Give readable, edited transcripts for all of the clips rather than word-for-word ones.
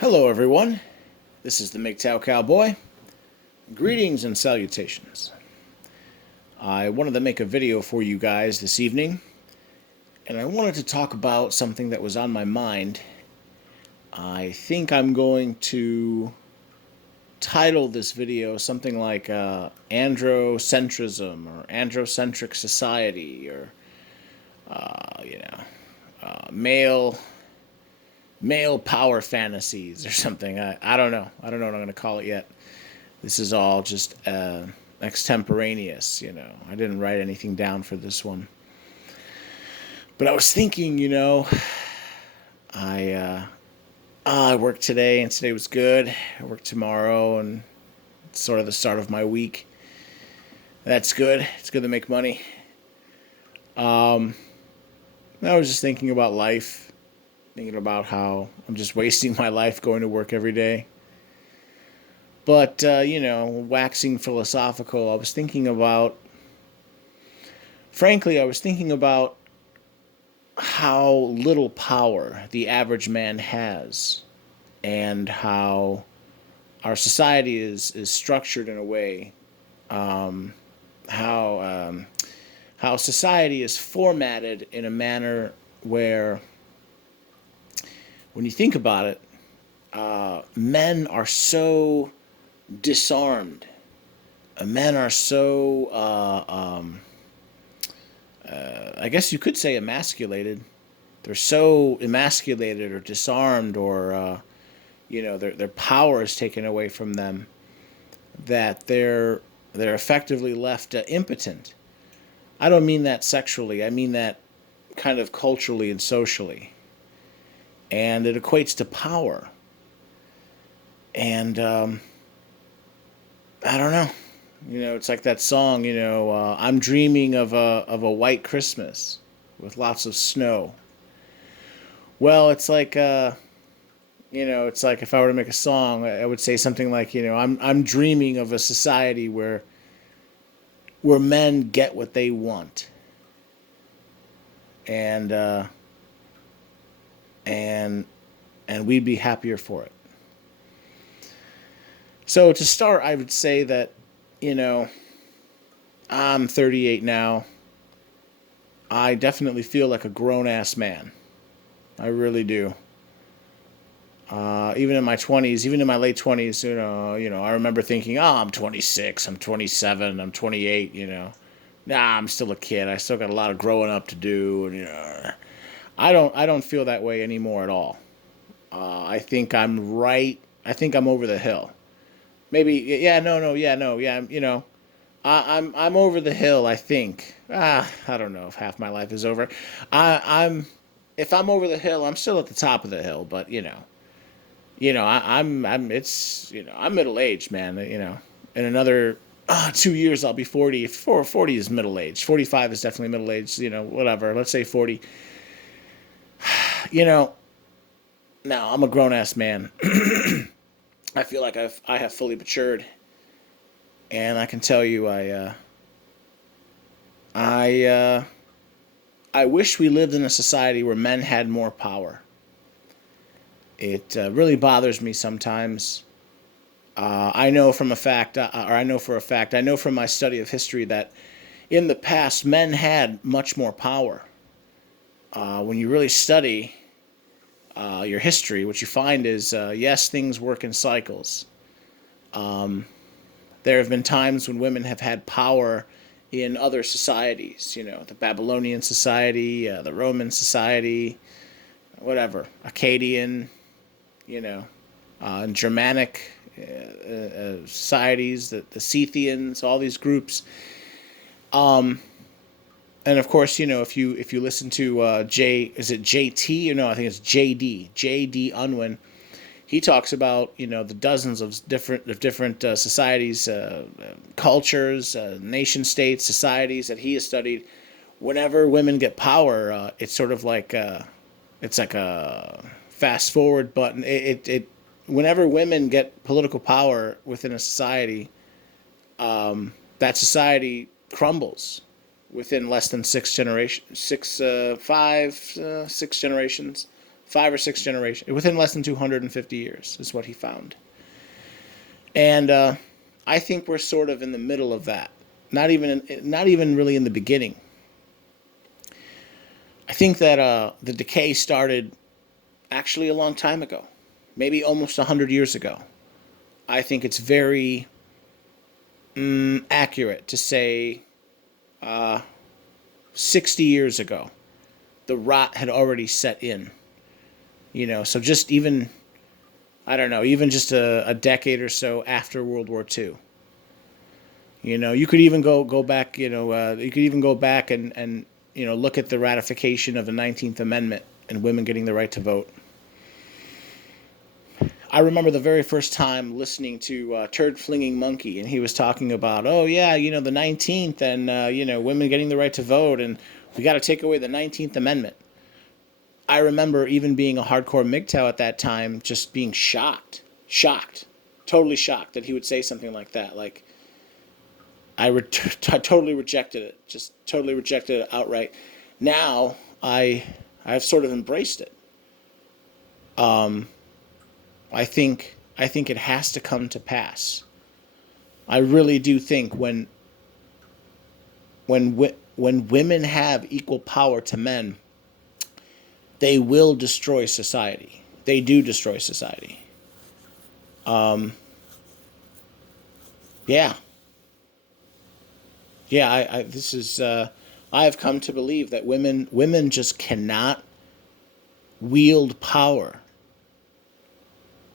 Hello, everyone. This is the Mgtow Cowboy. Greetings and salutations. I wanted to make a video for you guys this evening, and I wanted to talk about something that was on my mind. I think I'm going to title this video something like androcentrism or androcentric society or, male power fantasies or something. I don't know. I don't know what I'm going to call it yet. This is all just extemporaneous, I didn't write anything down for this one. But I was thinking, I I worked today and today was good. I work tomorrow and it's sort of the start of my week. That's good. It's good to make money. Um, I was just thinking about life, thinking about how I'm just wasting my life going to work every day. But, waxing philosophical, frankly, I was thinking about how little power the average man has and how our society is structured in a way, um, how, um, how society is formatted in a manner where, when you think about it, men are so disarmed. Men are so, I guess you could say, emasculated. They're so emasculated or disarmed, or their power is taken away from them that they're effectively left impotent. I don't mean that sexually. I mean that kind of culturally and socially, and it equates to power. And I don't know. It's like that song. I'm dreaming of a white Christmas with lots of snow. Well, it's like if I were to make a song, I would say something like, I'm dreaming of a society where men get what they want, and and and we'd be happier for it. So to start, I would say that, you know, I'm 38 now. I definitely feel like a grown ass man. I really do. Even in my 20s, even in my late 20s, I remember thinking, "Oh, I'm 26, I'm 27, I'm 28." Nah, I'm still a kid. I still got a lot of growing up to do, and I don't feel that way anymore at all. I think I'm right. I think I'm over the hill. Maybe, yeah, no, no, yeah, no, yeah. I'm over the hill. I think. I don't know if half my life is over. I'm if I'm over the hill, I'm still at the top of the hill. But I'm it's I'm middle aged, man. In another 2 years I'll be 40. 40 is middle age. 45 is definitely middle age. Whatever. Let's say 40. You know, Now I'm a grown ass man. I feel like I have fully matured, and I can tell you, I I wish we lived in a society where men had more power. It really bothers me sometimes. I know from a fact, or I know for a fact, I know from my study of history that in the past men had much more power. When you really study your history, what you find is, yes, things work in cycles. There have been times when women have had power in other societies, the Babylonian society, the Roman society, whatever, Akkadian, you know, Germanic societies, the Scythians, all these groups. And of course, if you listen to is it JT or no? I think it's JD Unwin. He talks about the dozens of different societies, cultures, nation states, societies that he has studied. Whenever women get power, it's sort of like it's like a fast forward button. It whenever women get political power within a society, that society crumbles within less than 6 generations, 6 generations, 5 or 6 generations, within less than 250 years, is what he found. And I think we're sort of in the middle of that. Not even really in the beginning. I think that the decay started actually a long time ago, maybe almost 100 years ago. I think it's very accurate to say 60 years ago, the rot had already set in. So just even, I don't know, even just a decade or so after World War II. You could even go back. You could even go back and look at the ratification of the 19th Amendment and women getting the right to vote. I remember the very first time listening to Turd Flinging Monkey, and he was talking about, oh yeah, the 19th and women getting the right to vote, and we got to take away the 19th Amendment. I remember even being a hardcore Mgtow at that time, just being shocked, totally shocked that he would say something like that. Like, I totally rejected it, just totally rejected it outright. Now I've sort of embraced it. I think it has to come to pass. I really do think when women have equal power to men, they will destroy society. They do destroy society. Yeah. Yeah, I have come to believe that women just cannot wield power.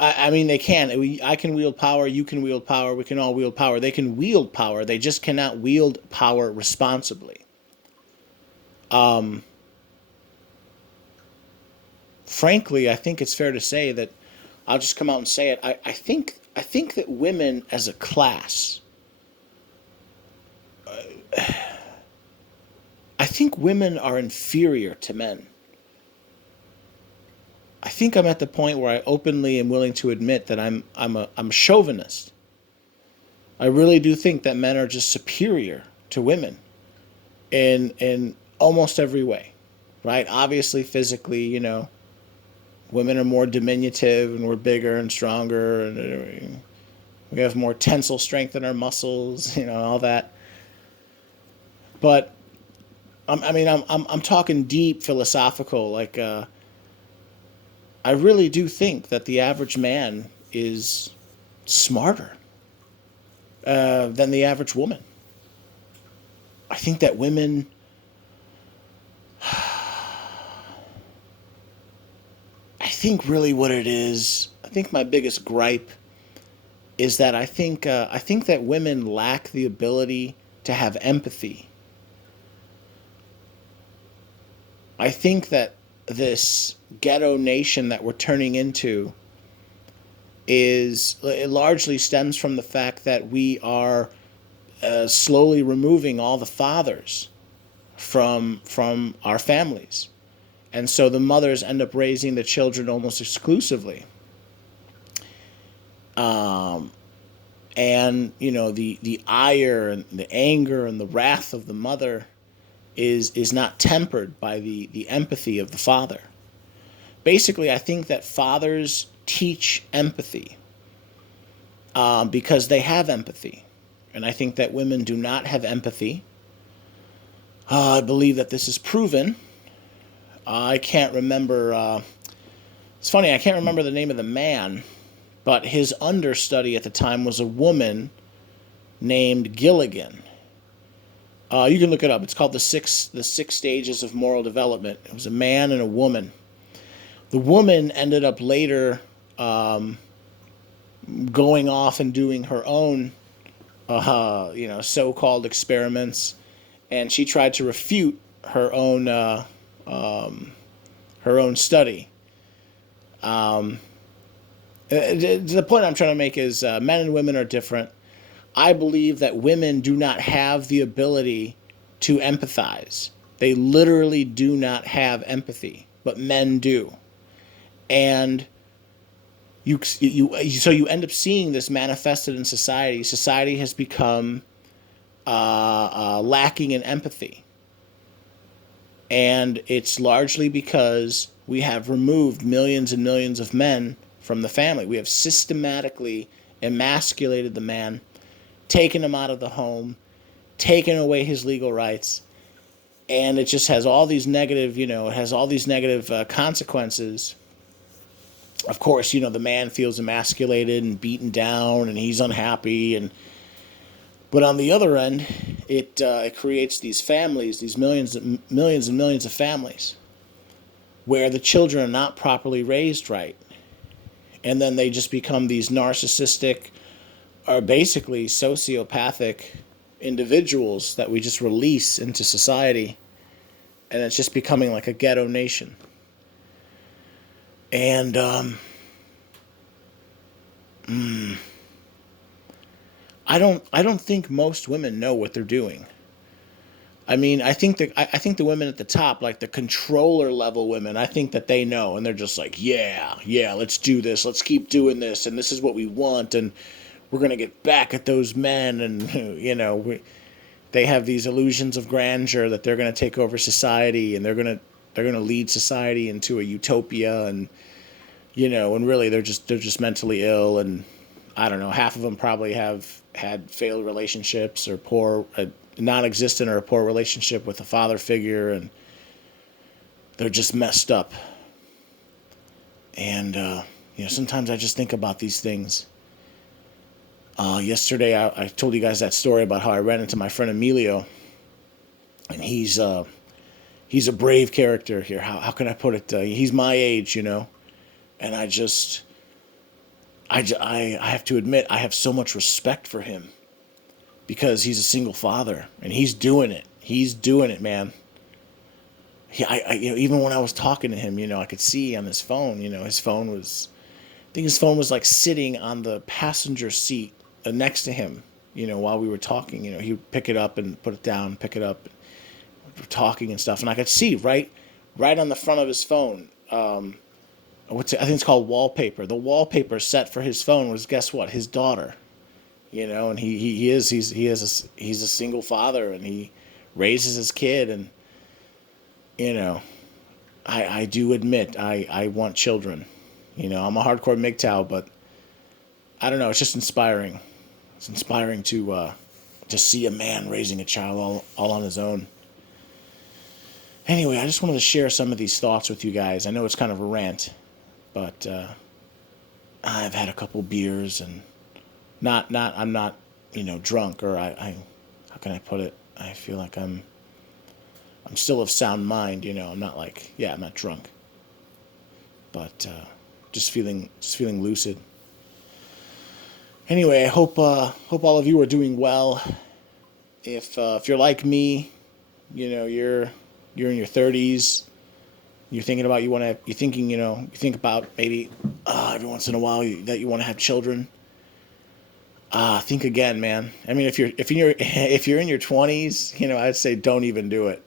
I mean, they can. I can wield power. You can wield power. We can all wield power. They can wield power. They just cannot wield power responsibly. Frankly, I think it's fair to say that I'll just come out and say it. I think that women as a class, I think women are inferior to men. I think I'm at the point where I openly am willing to admit that I'm a chauvinist. I really do think that men are just superior to women in almost every way, right? Obviously, physically, women are more diminutive and we're bigger and stronger and we have more tensile strength in our muscles, all that. But I'm talking deep philosophical, like. I really do think that the average man is smarter than the average woman. I think that women, I think really what it is, I think my biggest gripe is that I think that women lack the ability to have empathy. I think that this ghetto nation that we're turning into it largely stems from the fact that we are slowly removing all the fathers from our families, and so the mothers end up raising the children almost exclusively. And the ire and the anger and the wrath of the mother is not tempered by the empathy of the father. Basically, I think that fathers teach empathy because they have empathy. And I think that women do not have empathy. I believe that this is proven. I can't remember. It's funny, I can't remember the name of the man, but his understudy at the time was a woman named Gilligan. You can look it up. It's called the six stages of moral development. It was a man and a woman. The woman ended up later going off and doing her own, so-called experiments, and she tried to refute her own study. The point I'm trying to make is men and women are different. I believe that women do not have the ability to empathize. They literally do not have empathy, but men do. And so you end up seeing this manifested in society. Society has become lacking in empathy. And it's largely because We have removed millions and millions of men from the family. We have systematically emasculated the man, taken him out of the home, taken away his legal rights, and it just has all these negative, it has all these negative consequences. Of course, the man feels emasculated and beaten down, and he's unhappy, and but on the other end, it creates these families, these millions and millions of families, where the children are not properly raised right, and then they just become these narcissistic, or basically sociopathic individuals that we just release into society, and it's just becoming like a ghetto nation. And I don't think most women know what they're doing. I mean, I think the women at the top, like the controller level women, I think that they know, and they're just like, yeah, yeah, let's do this, let's keep doing this, and this is what we want, and we're gonna get back at those men, and they have these illusions of grandeur that they're gonna take over society, and they're gonna lead society into a utopia, and and really they're just mentally ill, and I don't know, half of them probably have had failed relationships or poor, non-existent or a poor relationship with a father figure, and they're just messed up. And sometimes I just think about these things. Yesterday, I told you guys that story about how I ran into my friend Emilio, and he's a brave character here. How can I put it? He's my age, and I have to admit, I have so much respect for him because he's a single father and he's doing it. He's doing it, man. Even when I was talking to him, I could see on his phone, I think his phone was like sitting on the passenger seat next to him, while we were talking. He would pick it up and put it down, pick it up, we're talking and stuff, and I could see right on the front of his phone. I think it's called wallpaper. The wallpaper set for his phone was, guess what? His daughter. And he's a single father, and he raises his kid, and I do admit I want children. I'm a hardcore Mgtow, but I don't know. It's just inspiring. It's inspiring to see a man raising a child all on his own. Anyway, I just wanted to share some of these thoughts with you guys. I know it's kind of a rant, but I've had a couple beers, and I'm not drunk, or I how can I put it? I feel like I'm still of sound mind. I'm not like, I'm not drunk, but just feeling lucid. Anyway, I hope all of you are doing well. If you're like me, you're in your 30s. You're thinking about you think about maybe every once in a while that you want to have children. Think again, man. I mean, if you're in your 20s, I'd say don't even do it.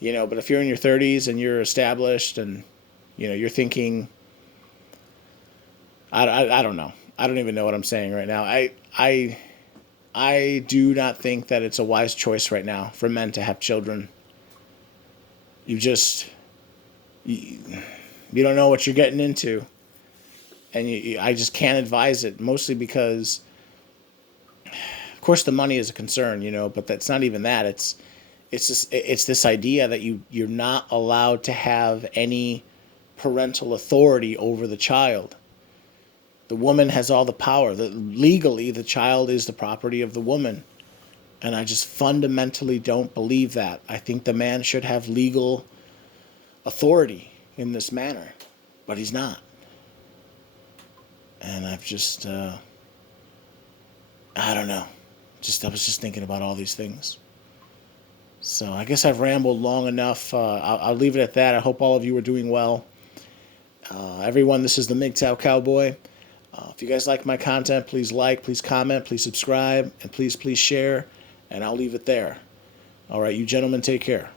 But if you're in your 30s and you're established, and you're thinking, I don't know. I don't even know what I'm saying right now. I do not think that it's a wise choice right now for men to have children. You don't know what you're getting into, and I just can't advise it. Mostly because, of course, the money is a concern, but that's not even that. It's this idea that you're not allowed to have any parental authority over the child. The woman has all the power. Legally, the child is the property of the woman. And I just fundamentally don't believe that. I think the man should have legal authority in this manner, but he's not. And I've just, I don't know. I was just thinking about all these things. So I guess I've rambled long enough. I'll leave it at that. I hope all of you are doing well. Everyone, this is the Mgtow Cowboy. If you guys like my content, please like, please comment, please subscribe, and please share. And I'll leave it there. All right, you gentlemen, take care.